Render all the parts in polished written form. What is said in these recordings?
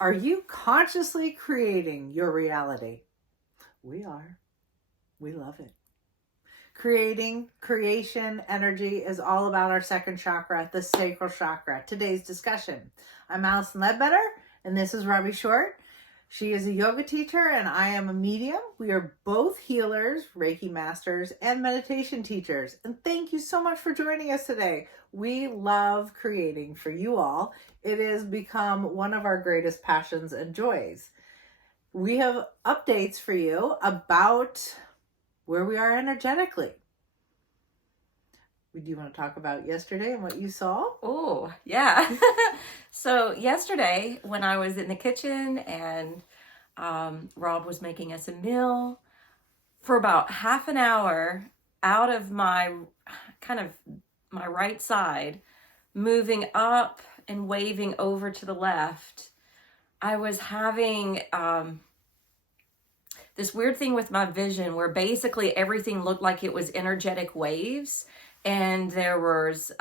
Are you consciously creating your reality? We are. We love it. Creation energy is all about our second chakra, the sacral chakra. Today's discussion. I'm Allison Ledbetter, and this is Robbie Short. She is a yoga teacher, and I am a medium. We are both healers, Reiki masters, and meditation teachers. And thank you so much for joining us today. We love creating for you all. It has become one of our greatest passions and joys. We have updates for you about where we are energetically. Do you want to talk about yesterday and what you saw? Oh, yeah. So yesterday when I was in the kitchen and Rob was making us a meal, for about half an hour out of my right side, moving up and waving over to the left, I was having this weird thing with my vision where basically everything looked like it was energetic waves. And there was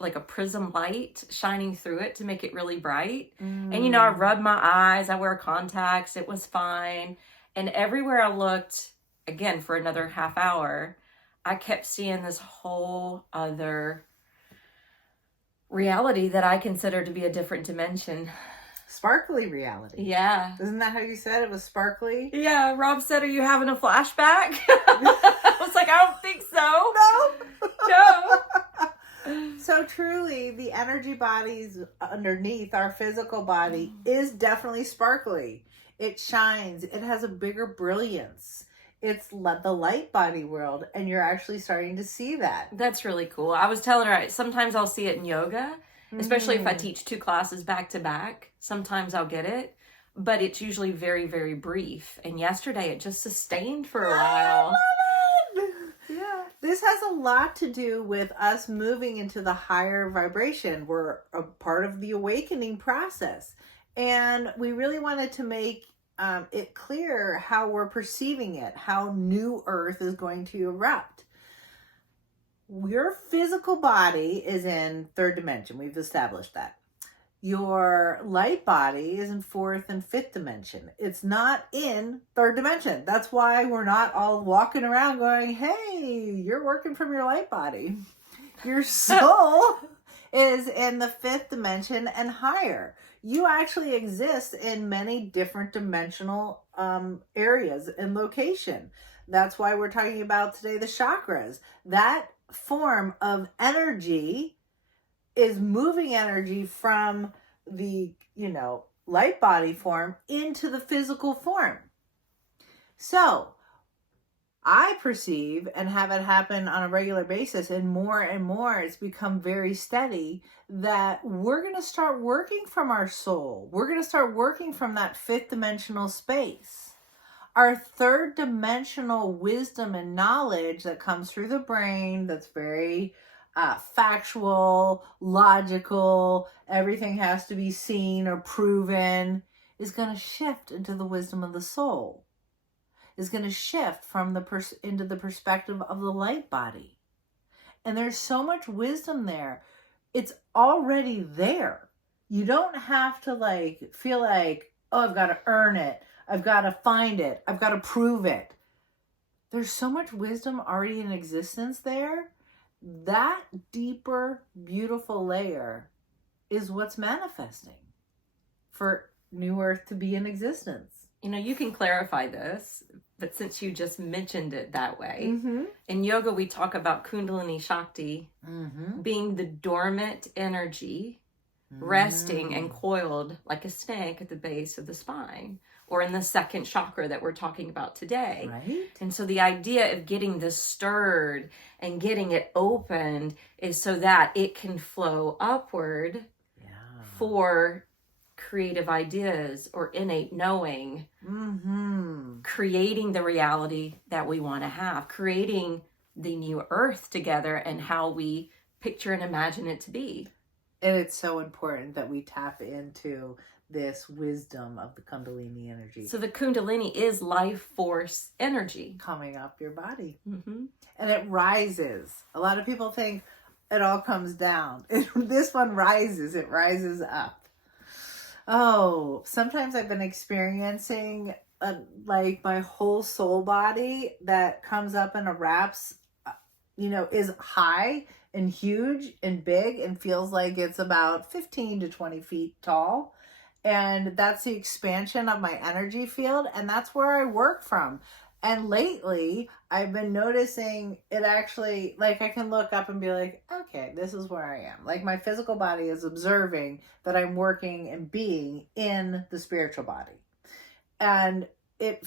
like a prism light shining through it to make it really bright. And, I rubbed my eyes, I wear contacts, it was fine. And everywhere I looked, again, for another half hour, I kept seeing this whole other reality that I consider to be a different dimension. Sparkly reality. Yeah. Isn't that how you said it was sparkly? Yeah. Rob said, "Are you having a flashback?" I was like, "I don't think so." No. So truly, the energy bodies underneath our physical body is definitely sparkly. It shines. It has a bigger brilliance. It's the light body world, and you're actually starting to see that. That's really cool. I was telling her, sometimes I'll see it in yoga, especially if I teach 2 classes back to back. Sometimes I'll get it, but it's usually very, very brief. And yesterday it just sustained for a while. I love it. Yeah. This has a lot to do with us moving into the higher vibration. We're a part of the awakening process. And we really wanted to make it clear how we're perceiving it, how new Earth is going to erupt. Your physical body is in 3rd dimension. We've established that. Your light body is in 4th and 5th dimension. It's not in 3rd dimension. That's why we're not all walking around going, "Hey, you're working from your light body." Your soul is in the 5th dimension and higher. You actually exist in many different dimensional areas and location. That's why we're talking about today the chakras. That form of energy is moving energy from the, light body form into the physical form. So I perceive and have it happen on a regular basis, and more it's become very steady, that we're going to start working from our soul. We're going to start working from that 5th dimensional space. Our 3rd dimensional wisdom and knowledge that comes through the brain, that's very factual, logical, everything has to be seen or proven, is going to shift into the wisdom of the soul. Is going to shift from into the perspective of the light body. And there's so much wisdom there. It's already there. You don't have to feel like, "Oh, I've got to earn it. I've got to find it. I've got to prove it." There's so much wisdom already in existence there. That deeper, beautiful layer is what's manifesting for New Earth to be in existence. You can clarify this, but since you just mentioned it that way, in yoga we talk about Kundalini Shakti being the dormant energy resting and coiled like a snake at the base of the spine, or in the 2nd chakra that we're talking about today. Right. And so the idea of getting this stirred and getting it opened is so that it can flow upward for creative ideas or innate knowing, creating the reality that we want to have, creating the new Earth together and how we picture and imagine it to be. And it's so important that we tap into this wisdom of the Kundalini energy. So the Kundalini is life force energy coming up your body. And it rises. A lot of people think it all comes down. This one rises. It rises up. Oh, sometimes I've been experiencing like my whole soul body that comes up and wraps, is high and huge and big and feels like it's about 15 to 20 feet tall. And that's the expansion of my energy field. And that's where I work from. And lately, I've been noticing it actually, like, I can look up and be like, okay, this is where I am. Like, my physical body is observing that I'm working and being in the spiritual body. And it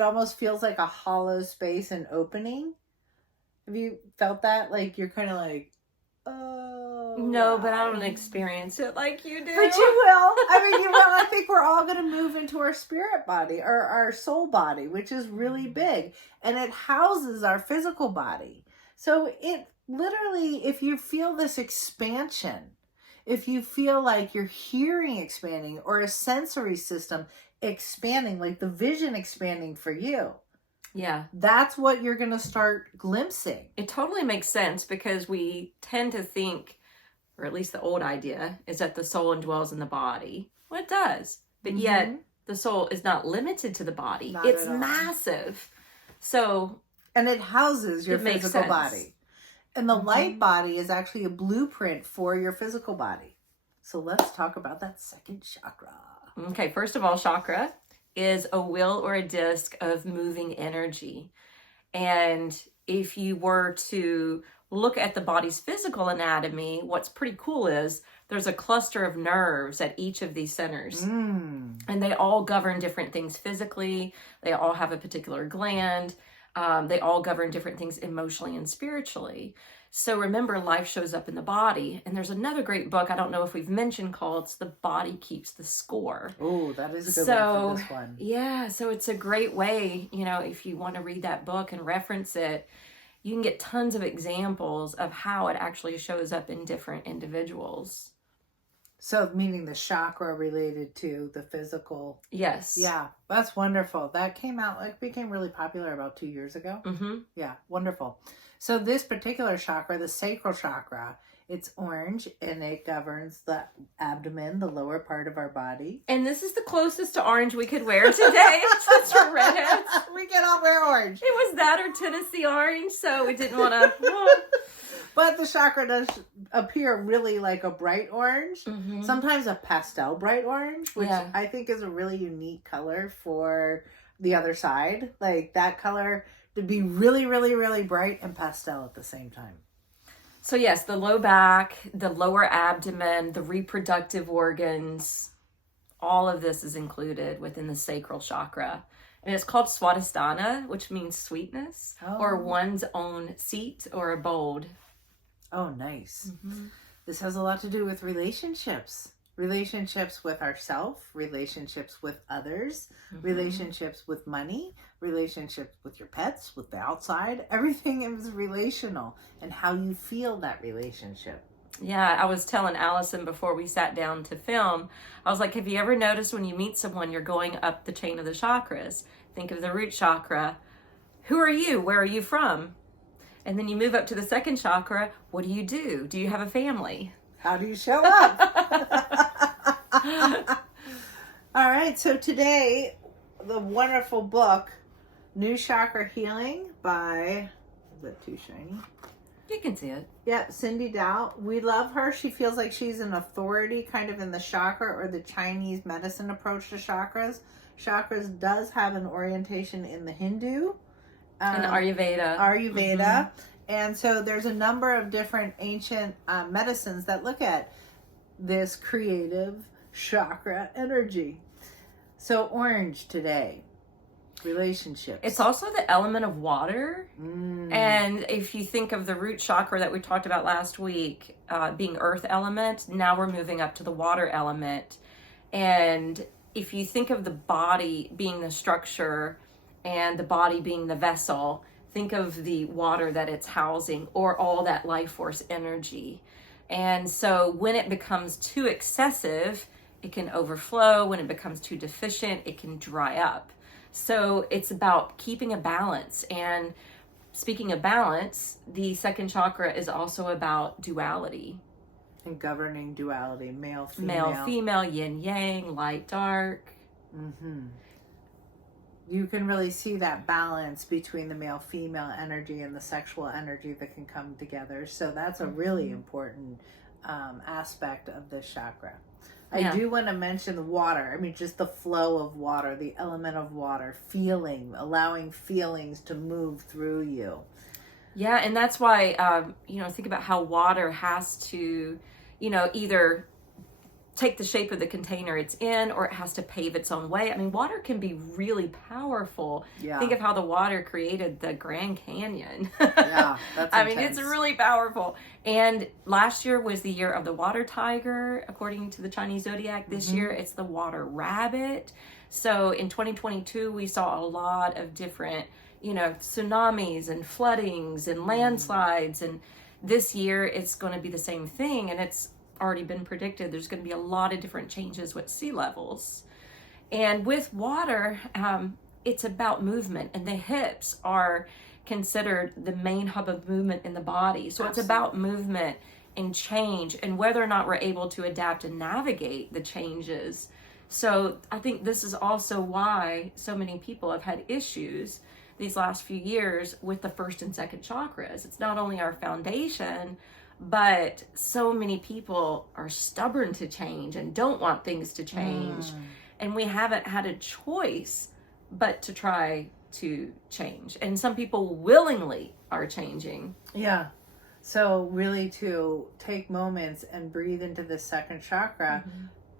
almost feels like a hollow space and opening. Have you felt that? Like, you're kind of like, oh. No, but I don't experience it like you do. But you will. I mean, you will. I think we're all going to move into our spirit body or our soul body, which is really big. And it houses our physical body. So it literally, if you feel this expansion, if you feel like your hearing expanding or a sensory system expanding, like the vision expanding for you, yeah, that's what you're going to start glimpsing. It totally makes sense because we tend to think, or at least the old idea, is that the soul indwells in the body. Well, it does. But yet, the soul is not limited to the body. It's massive. So, and it houses your physical body. And the light body is actually a blueprint for your physical body. So let's talk about that second chakra. Okay, first of all, chakra is a wheel or a disc of moving energy. And if you were to look at the body's physical anatomy, what's pretty cool is there's a cluster of nerves at each of these centers. And they all govern different things physically. They all have a particular gland. They all govern different things emotionally and spiritually. So remember, life shows up in the body. And there's another great book, I don't know if we've mentioned, called It's The Body Keeps the Score. Oh, that is a good one for this one. Yeah, so it's a great way, if you want to read that book and reference it, you can get tons of examples of how it actually shows up in different individuals. So meaning the chakra related to the physical. Yes. Yeah, that's wonderful. That became really popular about 2 years ago. Yeah, wonderful. So this particular chakra, the sacral chakra, it's orange and it governs the abdomen, the lower part of our body. And this is the closest to orange we could wear today since we're redheads. We can all wear orange. It was that or Tennessee orange, so we didn't want to. But the chakra does appear really like a bright orange, sometimes a pastel bright orange, which I think is a really unique color for the other side. Like that color to be really, really, really bright and pastel at the same time. So yes, the low back, the lower abdomen, the reproductive organs, all of this is included within the sacral chakra. And it's called Svadhistana, which means sweetness, or one's own seat or abode. Oh, nice. This has a lot to do with relationships. Relationships with ourselves, relationships with others, relationships with money, relationships with your pets, with the outside. Everything is relational and how you feel that relationship. Yeah, I was telling Allison before we sat down to film, I was like, have you ever noticed when you meet someone, you're going up the chain of the chakras? Think of the root chakra. Who are you? Where are you from? And then you move up to the second chakra. What do you do? Do you have a family? How do you show up? All right, so today, the wonderful book, New Chakra Healing by, is that too shiny? You can see it. Yeah, Cindy Dow. We love her. She feels like she's an authority kind of in the chakra or the Chinese medicine approach to chakras. Chakras does have an orientation in the Hindu. And Ayurveda. And so there's a number of different ancient medicines that look at this creative chakra energy. So orange today, relationships. It's also the element of water. And if you think of the root chakra that we talked about last week, being earth element, now we're moving up to the water element. And if you think of the body being the structure and the body being the vessel, think of the water that it's housing or all that life force energy. And so when it becomes too excessive, it can overflow. When it becomes too deficient, it can dry up. So it's about keeping a balance. And speaking of balance, the second chakra is also about duality. And governing duality, male, female, yin, yang, light, dark. Mm-hmm. You can really see that balance between the male, female energy and the sexual energy that can come together. So that's a really important aspect of this chakra. I do want to mention the water. I mean, just the flow of water, the element of water, feeling, allowing feelings to move through you. Yeah, and that's why, think about how water has to, either take the shape of the container it's in, or it has to pave its own way. I mean, water can be really powerful. Yeah. Think of how the water created the Grand Canyon. Yeah, that's I mean, it's really powerful. And last year was the year of the water tiger, according to the Chinese zodiac. This year, it's the water rabbit. So in 2022, we saw a lot of different, tsunamis and floodings and landslides. And this year, it's going to be the same thing. And it's already been predicted. There's going to be a lot of different changes with sea levels. And with water, it's about movement, and the hips are considered the main hub of movement in the body. So It's about movement and change, and whether or not we're able to adapt and navigate the changes. So I think this is also why so many people have had issues these last few years with the first and second chakras. It's not only our foundation, but so many people are stubborn to change and don't want things to change. And we haven't had a choice but to try to change. And some people willingly are changing. Yeah. So really to take moments and breathe into the second chakra,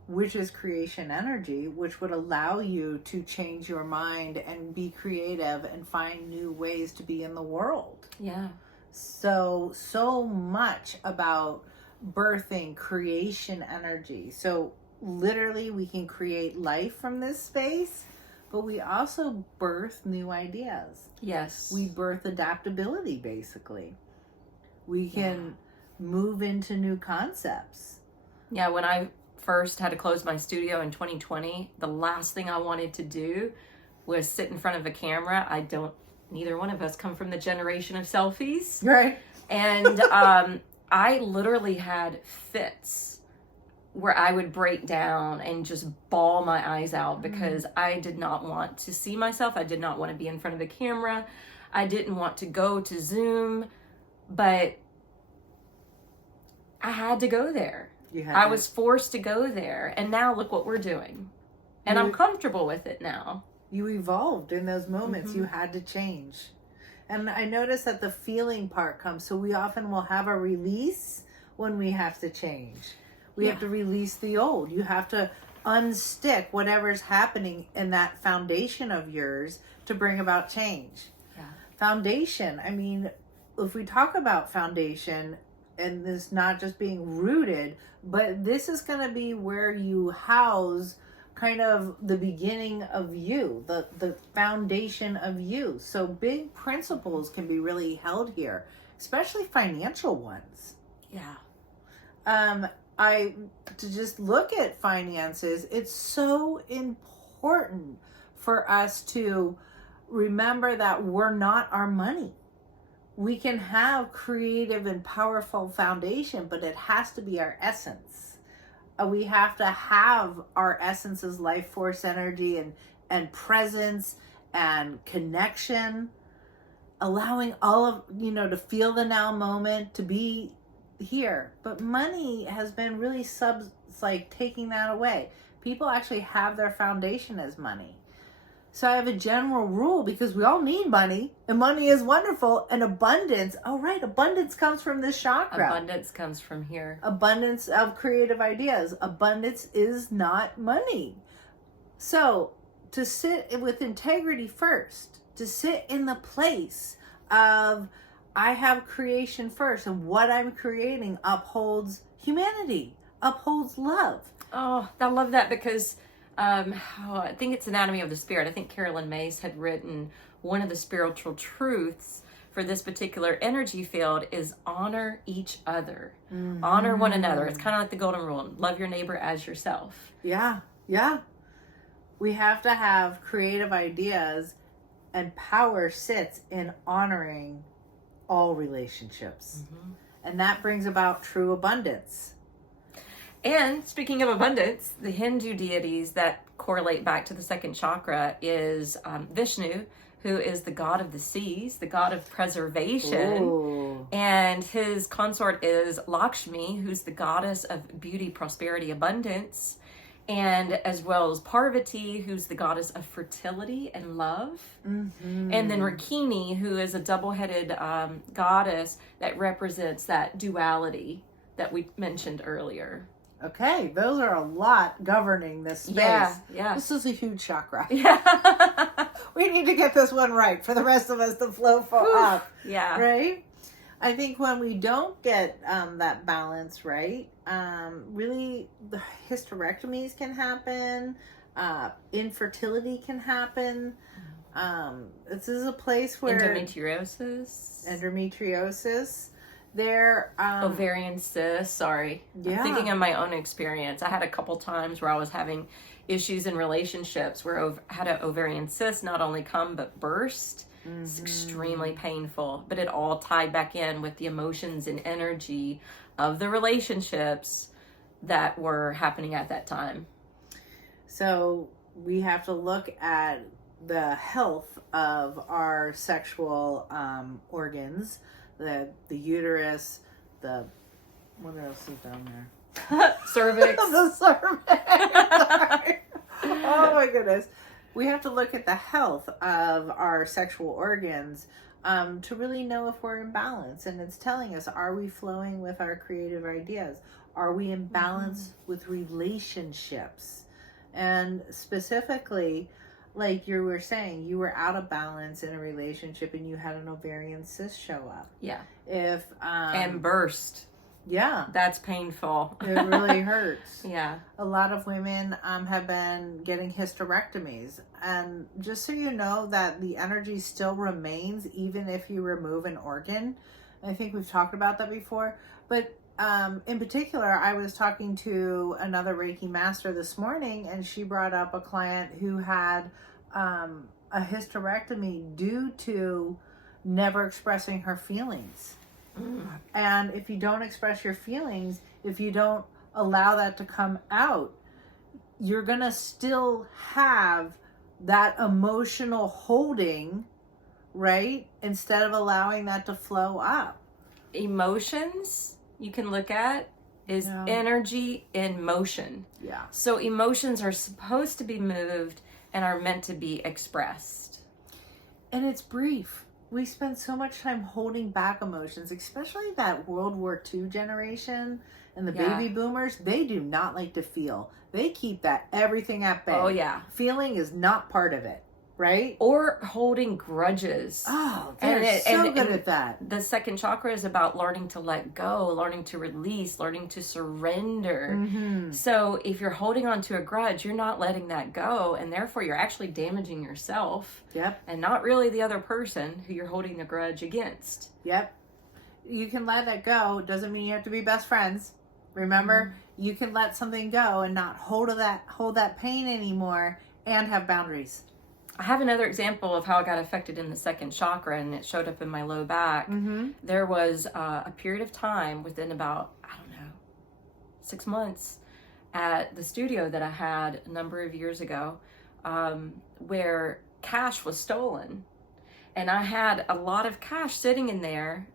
which is creation energy, which would allow you to change your mind and be creative and find new ways to be in the world. Yeah. So much about birthing creation energy. So literally we can create life from this space, but we also birth new ideas. Yes. We birth adaptability, basically. We can move into new concepts. Yeah, when I first had to close my studio in 2020, the last thing I wanted to do was sit in front of a camera. Neither one of us come from the generation of selfies. Right. And I literally had fits where I would break down and just bawl my eyes out because I did not want to see myself. I did not want to be in front of a camera. I didn't want to go to Zoom, but I had to go there. I was forced to go there. And now look what we're doing. And I'm comfortable with it now. You evolved in those moments. You had to change. And I noticed that the feeling part comes. So we often will have a release when we have to change. We have to release the old. You have to unstick whatever's happening in that foundation of yours to bring about change. Yeah. Foundation. I mean, if we talk about foundation, and this not just being rooted, but this is going to be where you house kind of the beginning of you, the foundation of you. So big principles can be really held here, especially financial ones. Yeah. To just look at finances, it's so important for us to remember that we're not our money. We can have creative and powerful foundation, but it has to be our essence. We have to have our essence as life force energy and presence and connection, allowing all of, to feel the now moment, to be here. But money has been really taking that away. People actually have their foundation as money. So I have a general rule, because we all need money, and money is wonderful, and abundance. Oh, right. Abundance comes from this chakra. Abundance comes from here. Abundance of creative ideas. Abundance is not money. So to sit with integrity first, to sit in the place of I have creation first, and what I'm creating upholds humanity, upholds love. Oh, I love that, because I think it's Anatomy of the Spirit. I think Carolyn Mace had written one of the spiritual truths for this particular energy field is honor each other. Honor one another. It's kind of like the golden rule. Love your neighbor as yourself. Yeah. We have to have creative ideas, and power sits in honoring all relationships. And that brings about true abundance. And speaking of abundance, the Hindu deities that correlate back to the second chakra is Vishnu, who is the god of the seas, the god of preservation. Ooh. And his consort is Lakshmi, who's the goddess of beauty, prosperity, abundance. And as well as Parvati, who's the goddess of fertility and love. Mm-hmm. And then Rakini, who is a double-headed goddess that represents that duality that we mentioned earlier. Okay, those are a lot governing this space. Yeah. This is a huge chakra. Yeah. We need to get this one right for the rest of us to flow up. Yeah. Right? I think when we don't get that balance right, really the hysterectomies can happen, infertility can happen. This is a place where endometriosis. There, ovarian cysts. Sorry, yeah. I'm thinking of my own experience. I had a couple times where I was having issues in relationships where I had an ovarian cyst not only come but burst. Mm-hmm. It's extremely painful, but it all tied back in with the emotions and energy of the relationships that were happening at that time. So we have to look at the health of our sexual organs. The uterus, what else is down there? Cervix. The cervix. Oh my goodness. We have to look at the health of our sexual organs to really know if we're in balance. And it's telling us, are we flowing with our creative ideas? Are we in balance with relationships? And specifically, like you were saying, you were out of balance in a relationship and you had an ovarian cyst show up. Yeah. And burst. Yeah. That's painful. It really hurts. Yeah. A lot of women have been getting hysterectomies. And just so you know that the energy still remains even if you remove an organ. I think we've talked about that before. But in particular, I was talking to another Reiki master this morning, and she brought up a client who had a hysterectomy due to never expressing her feelings. And if you don't express your feelings, if you don't allow that to come out, you're going to still have that emotional holding, right? Instead of allowing that to flow up. Emotions you can look at is energy in motion. Yeah. So emotions are supposed to be moved and are meant to be expressed. And it's brief. We spend so much time holding back emotions, especially that World War II generation and the baby boomers. They do not like to feel. They keep everything at bay. Oh, yeah. Feeling is not part of it, right? Or holding grudges. Oh, they're so good at that. The second chakra is about learning to let go, learning to release, learning to surrender. Mm-hmm. So if you're holding on to a grudge, you're not letting that go, and therefore you're actually damaging yourself. Yep. And not really the other person who you're holding the grudge against. Yep. You can let that go. Doesn't mean you have to be best friends. Remember, you can let something go and not hold that pain anymore and have boundaries. I have another example of how I got affected in the second chakra, and it showed up in my low back. Mm-hmm. There was a period of time within about, 6 months at the studio that I had a number of years ago where cash was stolen. And I had a lot of cash sitting in there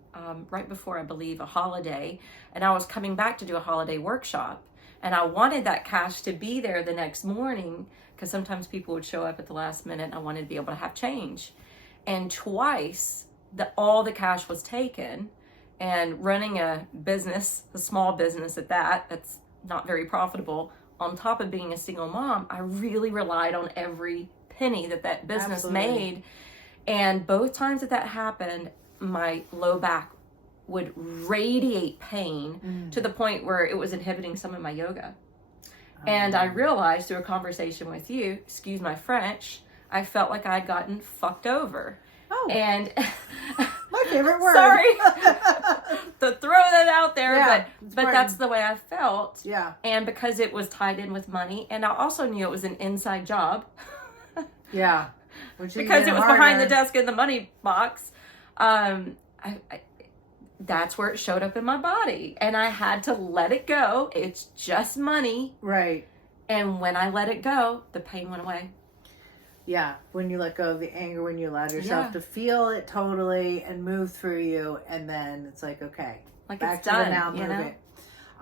right before, I believe, a holiday. And I was coming back to do a holiday workshop. And I wanted that cash to be there the next morning because sometimes people would show up at the last minute and I wanted to be able to have change. And twice, all the cash was taken. And running a business, a small business at that's not very profitable, on top of being a single mom, I really relied on every penny that business made. And both times that happened, my low back would radiate pain to the point where it was inhibiting some of my yoga. And I realized through a conversation with you, excuse my French, I felt like I'd gotten fucked over. Oh. And my favorite word. Sorry to throw that out there, but that's the way I felt. Yeah. And because it was tied in with money, and I also knew it was an inside job. Yeah. Because it was behind the desk in the money box. that's where it showed up in my body. And I had to let it go. It's just money. Right. And when I let it go, the pain went away. Yeah. When you let go of the anger, when you allow yourself to feel it totally and move through you, and then it's like, okay, like back it's to done, the now you movement. know?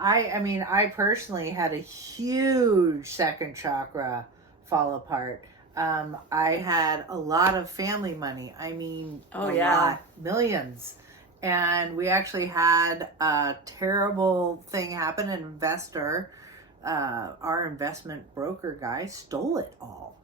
I mean, I personally had a huge second chakra fall apart. I had a lot of family money. I mean, lot, millions. And we actually had a terrible thing happen. An investor, our investment broker guy, stole it all.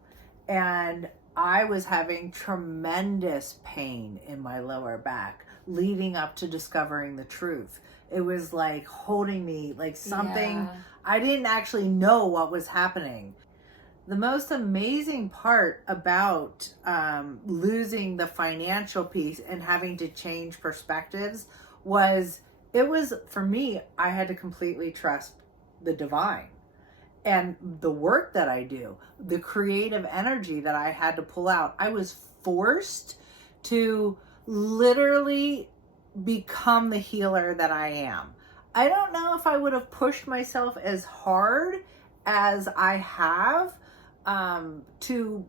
And I was having tremendous pain in my lower back leading up to discovering the truth. It was like holding me, like something, I didn't actually know what was happening. The most amazing part about losing the financial piece and having to change perspectives was, for me, I had to completely trust the divine and the work that I do, the creative energy that I had to pull out. I was forced to literally become the healer that I am. I don't know if I would have pushed myself as hard as I have to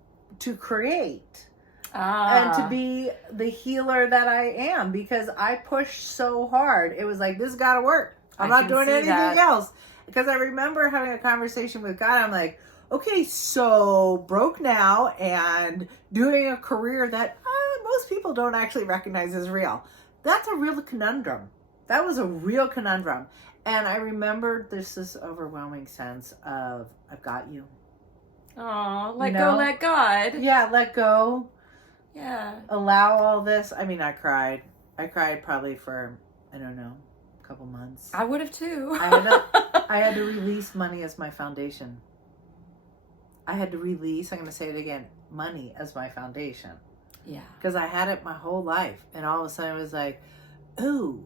create and to be the healer that I am, because I pushed so hard. It was like, this gotta work. I'm not doing anything else. Because I remember having a conversation with God. I'm like, okay, so broke now and doing a career that most people don't actually recognize as real. That's a real conundrum. That was a real conundrum. And I remember there's this overwhelming sense of, I've got you. Oh, let go, let God. Yeah, let go. Yeah. Allow all this. I mean, I cried. I cried probably for, I don't know, a couple months. I would have too. I had to release money as my foundation. I had to release, I'm going to say it again, money as my foundation. Yeah. Because I had it my whole life. And all of a sudden I was like, ooh.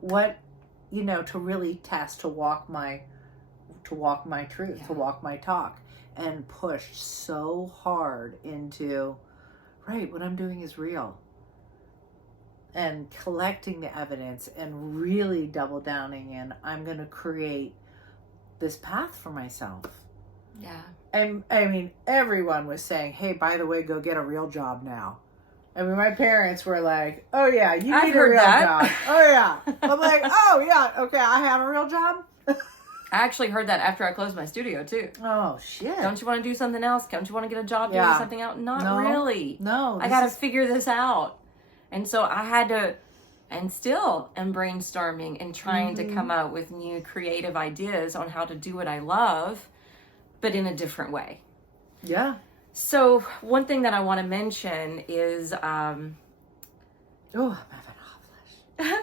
What, to really test, to walk my truth, to walk my talk. And pushed so hard into, right, what I'm doing is real. And collecting the evidence and really double downing in, I'm going to create this path for myself. Yeah. And I mean, everyone was saying, hey, by the way, go get a real job now. I mean, my parents were like, oh yeah, you need a real job. Oh yeah. I'm like, oh yeah, okay, I have a real job. I actually heard that after I closed my studio too. Oh shit. Don't you want to do something else? Don't you want to get a job doing something else? Not really. No. I got to figure this out. And so I had to, and still am brainstorming and trying to come up with new creative ideas on how to do what I love, but in a different way. Yeah. So one thing that I want to mention is, I'm having hot flash.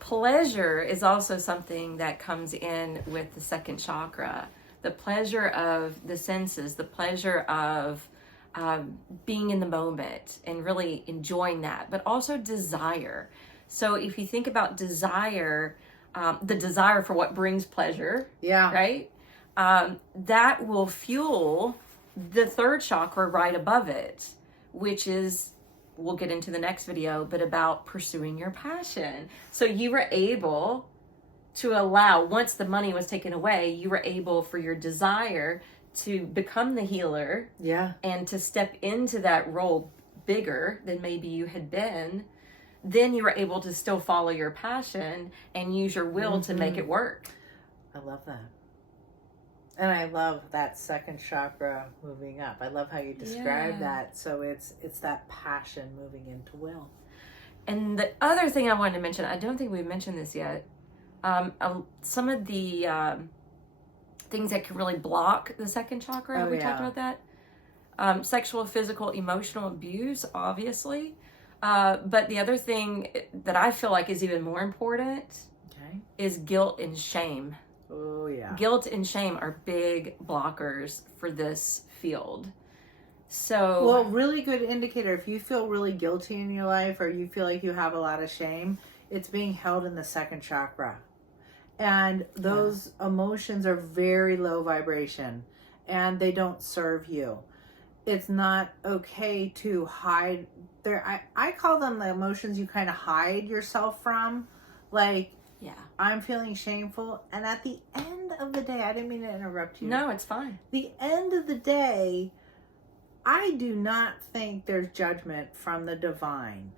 Pleasure is also something that comes in with the second chakra. The pleasure of the senses, the pleasure of being in the moment and really enjoying that, but also desire. So if you think about desire, the desire for what brings pleasure, right? That will fuel the third chakra right above it, which is, we'll get into the next video, but about pursuing your passion. So you were able to allow, once the money was taken away, you were able for your desire to become the healer, and to step into that role bigger than maybe you had been. Then you were able to still follow your passion and use your will to make it work. I love that. And I love that second chakra moving up. I love how you describe that. So it's that passion moving into will. And the other thing I wanted to mention, I don't think we've mentioned this yet. Some of the things that can really block the second chakra. Have we talked about that? Sexual, physical, emotional abuse, obviously. But the other thing that I feel like is even more important is guilt and shame. Oh, yeah. Guilt and shame are big blockers for this field. So, well, really good indicator. If you feel really guilty in your life or you feel like you have a lot of shame, it's being held in the second chakra. And those emotions are very low vibration and they don't serve you. it's not okay to hide I call them the emotions you kind of hide yourself from. Like, Yeah. I'm feeling shameful, and at the end of the day, I didn't mean to interrupt you. No, it's fine. The end of the day, I do not think there's judgment from the divine.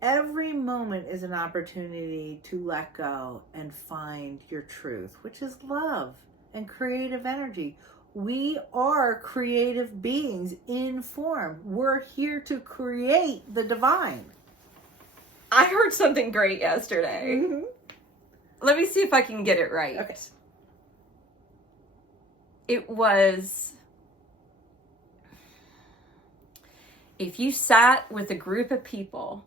Every moment is an opportunity to let go and find your truth, which is love and creative energy. We are creative beings in form. We're here to create the divine. I heard something great yesterday. Mm-hmm. Let me see if I can get it right. Okay. It was, if you sat with a group of people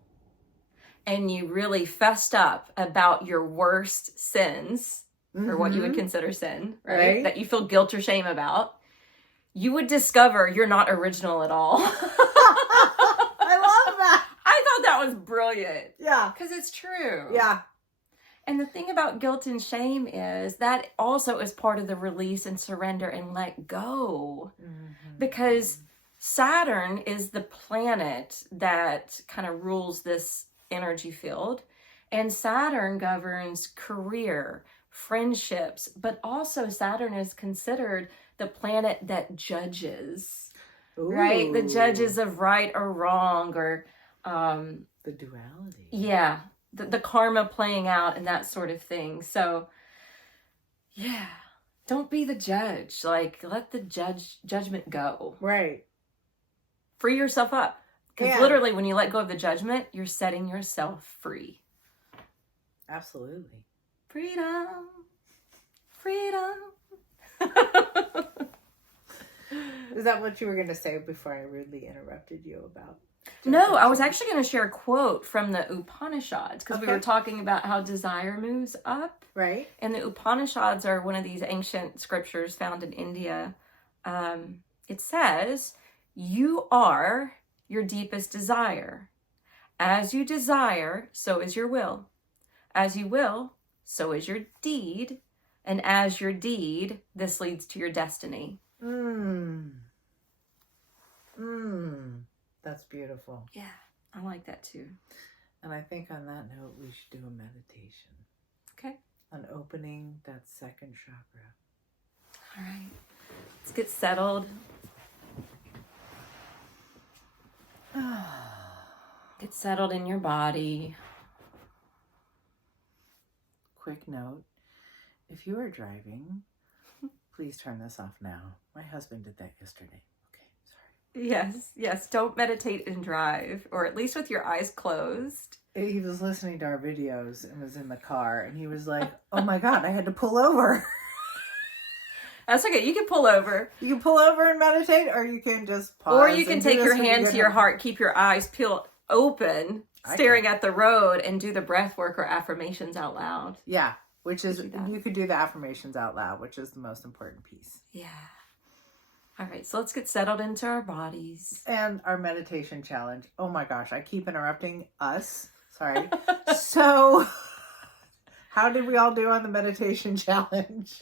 and you really fessed up about your worst sins, or what you would consider sin, right? That you feel guilt or shame about, you would discover you're not original at all. I love that. I thought that was brilliant. Yeah. Because it's true. Yeah. And the thing about guilt and shame is that also is part of the release and surrender and let go. Mm-hmm. Because Saturn is the planet that kind of rules this energy field. And Saturn governs career, friendships, but also Saturn is considered the planet that judges. Ooh. Right? The judges of right or wrong, or the duality. Yeah. The karma playing out and that sort of thing. So, yeah. Don't be the judge. Like, let the judgment go. Right. Free yourself up. Because literally, when you let go of the judgment, you're setting yourself free. Absolutely. Freedom. Freedom. Is that what you were going to say before I rudely interrupted you about? No, I was actually going to share a quote from the Upanishads, because we were talking about how desire moves up. Right. And the Upanishads are one of these ancient scriptures found in India. It says, you are your deepest desire. As you desire, so is your will. As you will, so is your deed. And as your deed, this leads to your destiny. That's beautiful. Yeah, I like that too. And I think on that note, we should do a meditation. Okay. On opening that second chakra. All right. Let's get settled. Get settled in your body. Quick note. If you are driving, please turn this off now. My husband did that yesterday. Okay, sorry. Yes. Don't meditate and drive, or at least with your eyes closed. He was listening to our videos and was in the car, and he was like, oh my God, I had to pull over. That's okay. You can pull over. You can pull over and meditate, or you can just pause. Or you can take your hand to your heart, keep your eyes peeled open, staring at the road, and do the breath work or affirmations out loud. Yeah. Which is, you could do the affirmations out loud, which is the most important piece. Yeah. All right, so let's get settled into our bodies. And our meditation challenge. Oh my gosh, I keep interrupting us. Sorry. So, how did we all do on the meditation challenge?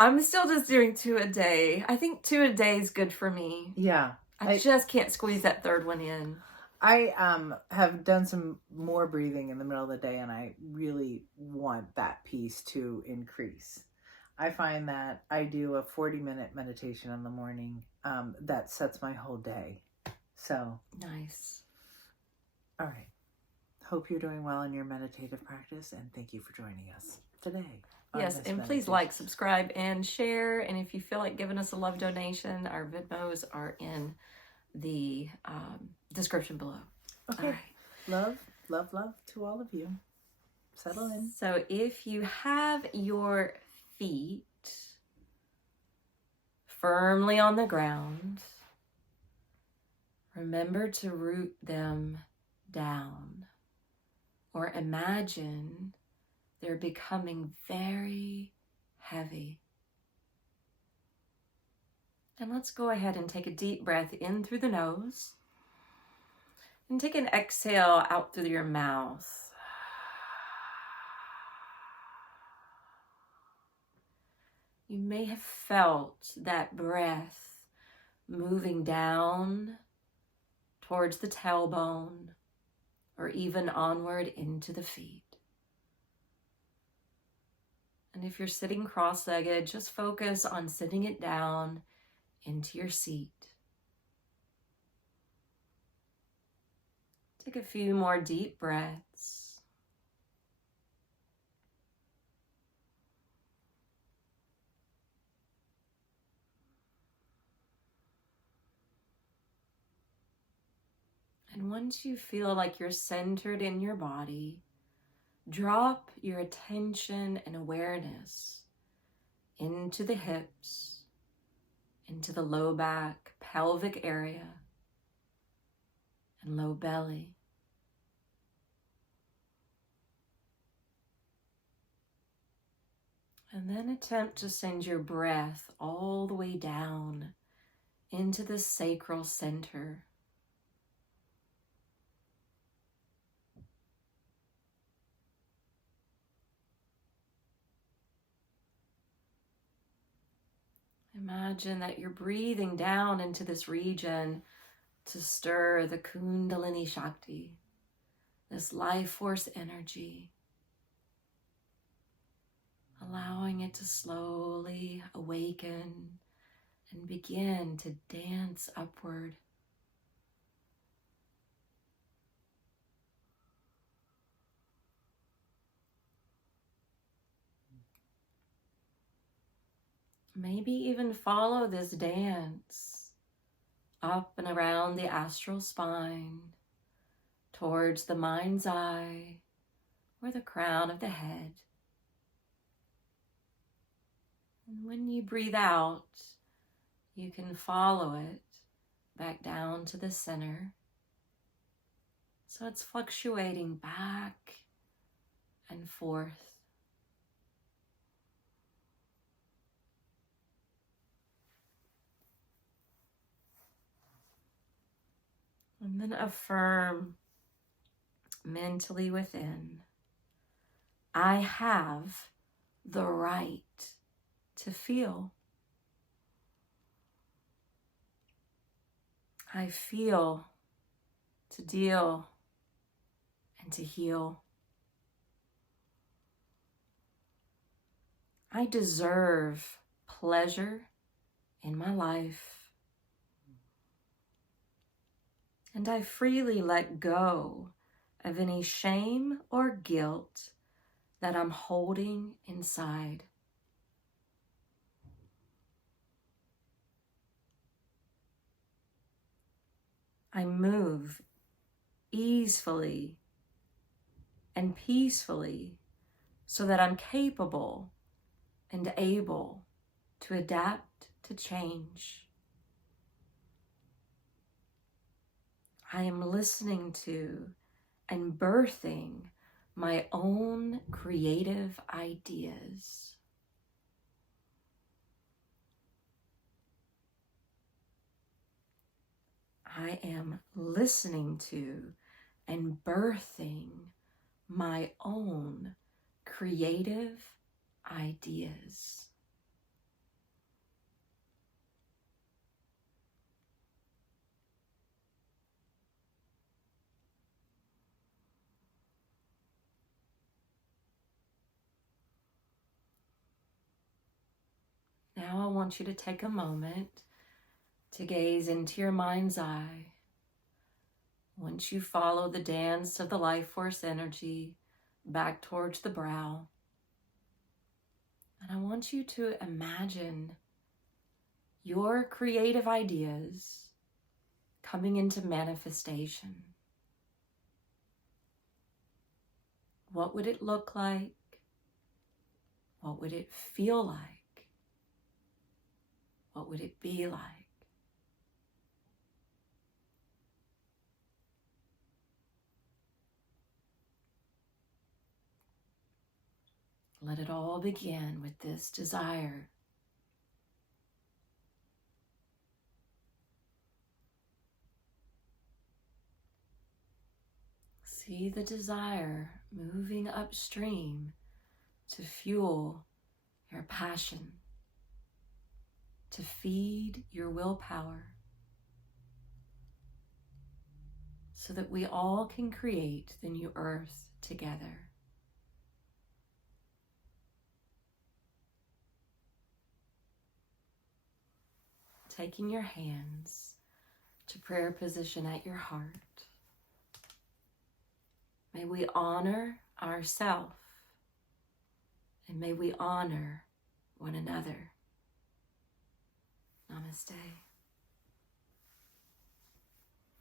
I'm still just doing 2 a day. I think 2 a day is good for me. Yeah. I just can't squeeze that third one in. I have done some more breathing in the middle of the day, and I really want that piece to increase. I find that I do a 40-minute meditation in the morning that sets my whole day. So nice. All right. Hope you're doing well in your meditative practice, and thank you for joining us today. Yes, and please like, subscribe, and share. And if you feel like giving us a love donation, our Venmos are in the description below. Okay. All right. Love to all of you. Settle in. So if you have your feet firmly on the ground, remember to root them down, or imagine they're becoming very heavy. And let's go ahead and take a deep breath in through the nose. And take an exhale out through your mouth. You may have felt that breath moving down towards the tailbone or even onward into the feet. And if you're sitting cross-legged, just focus on sitting it down into your seat. Take a few more deep breaths. And once you feel like you're centered in your body, drop your attention and awareness into the hips, into the low back, pelvic area, and low belly. And then attempt to send your breath all the way down into the sacral center. Imagine that you're breathing down into this region to stir the Kundalini Shakti, this life force energy, allowing it to slowly awaken and begin to dance upward. Maybe even follow this dance up and around the astral spine, towards the mind's eye or the crown of the head. And when you breathe out, you can follow it back down to the center. So it's fluctuating back and forth. And then affirm mentally within, I have the right to feel. I feel to deal and to heal. I deserve pleasure in my life. And I freely let go of any shame or guilt that I'm holding inside. I move easily and peacefully so that I'm capable and able to adapt to change. I am listening to and birthing my own creative ideas. I am listening to and birthing my own creative ideas. Now I want you to take a moment to gaze into your mind's eye. Once you follow the dance of the life force energy back towards the brow, and I want you to imagine your creative ideas coming into manifestation. What would it look like? What would it feel like? What would it be like? Let it all begin with this desire. See the desire moving upstream to fuel your passion, to feed your willpower, so that we all can create the new earth together. Taking your hands to prayer position at your heart. May we honor ourselves, and may we honor one another. Namaste.